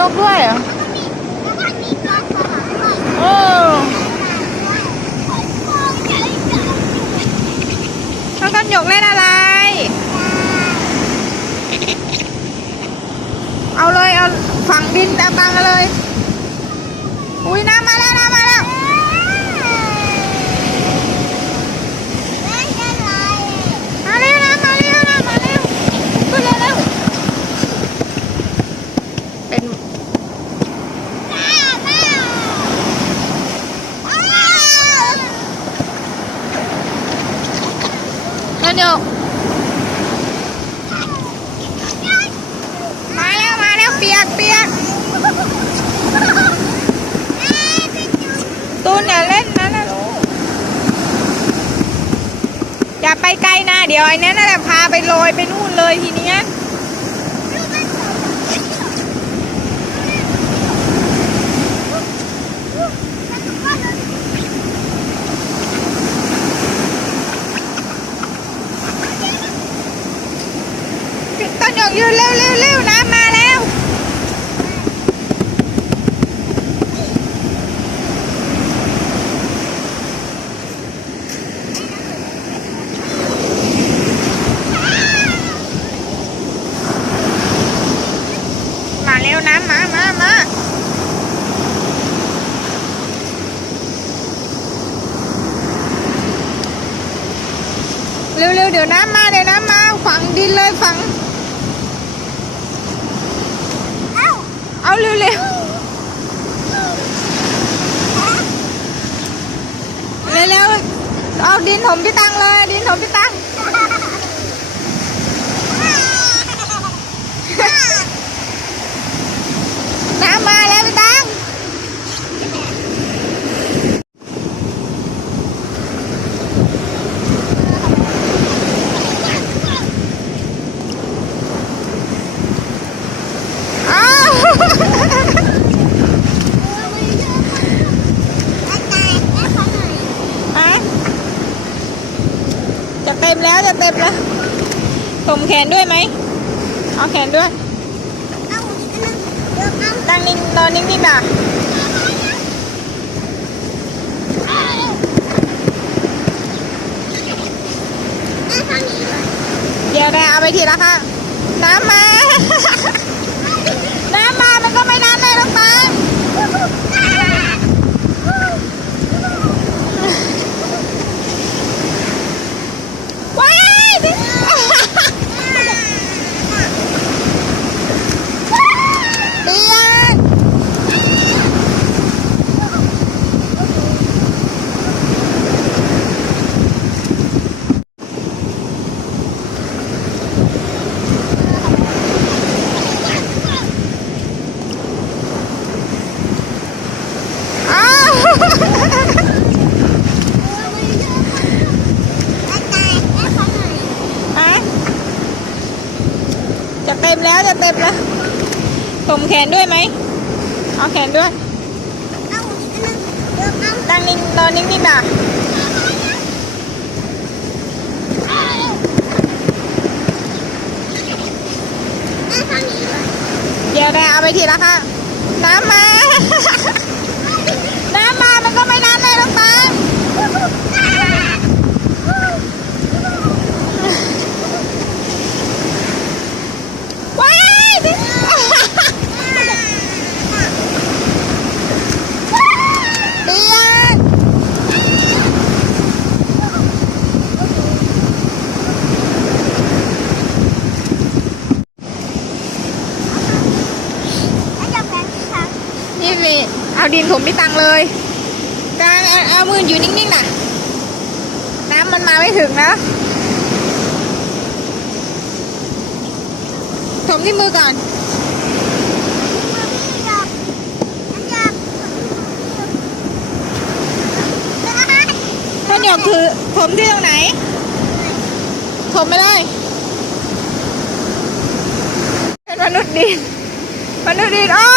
นกด้วยเหรอโอ้แล้วกันหยกเล่นอะไรเอาเลยเอาฝังดินตามตังกันเลยอุ้ยน้ำมาแล้วน้ำมาแล้วมาเร็วน้ำมาเร็วน้ำมาเร็วขึ้นเร็วเร็วเป็นกันหยกมาแล้วเปียกตูนอย่าเล่นนะลูกอย่าไปไกลนะเดี๋ยวไอ้นั่นน่ะพาไปลอยไปนู่นเลยทีเนี้ยต้นหยกยืนเร็วน้ำมาแล้วมาเร็วน้ำมาเร็วเดี๋ยวน้ำมาฝังดินเลยฝังเอาเร็วเอาดินถมพี่ตังเลยดินถมพี่ตังน้ำมาแล้วพี่ตังจะเต็มแล้วผมแขนด้วยไหมเอาแขนด้วยตั้งนิ่งนอนนิ่งๆน่ะเดี๋ยวได้เอาไปทีละค่ะน้ำมามันก็ไม่น้ำเลยลูกตาว้ายเดียจะเต็มแล้วผมแขนด้วยไหมเอาแขนด้วยตั้งนิ่งนอนนิ่งๆน่ะเดี๋ยวได้เอาไปทีละค่ะน้ำมามันก็ไม่น้ำเลยลูกตาว้ายเดียนี่เอาดินถมพี่ตังเลยกางเอามืออยู่นิ่งๆน่ะน้ำมันมาไม่ถึงนะถมที่มือก่อนท่านหยกคือถมที่ตรงไหนถมไปเลยเป็นมนุษย์ดินโอ้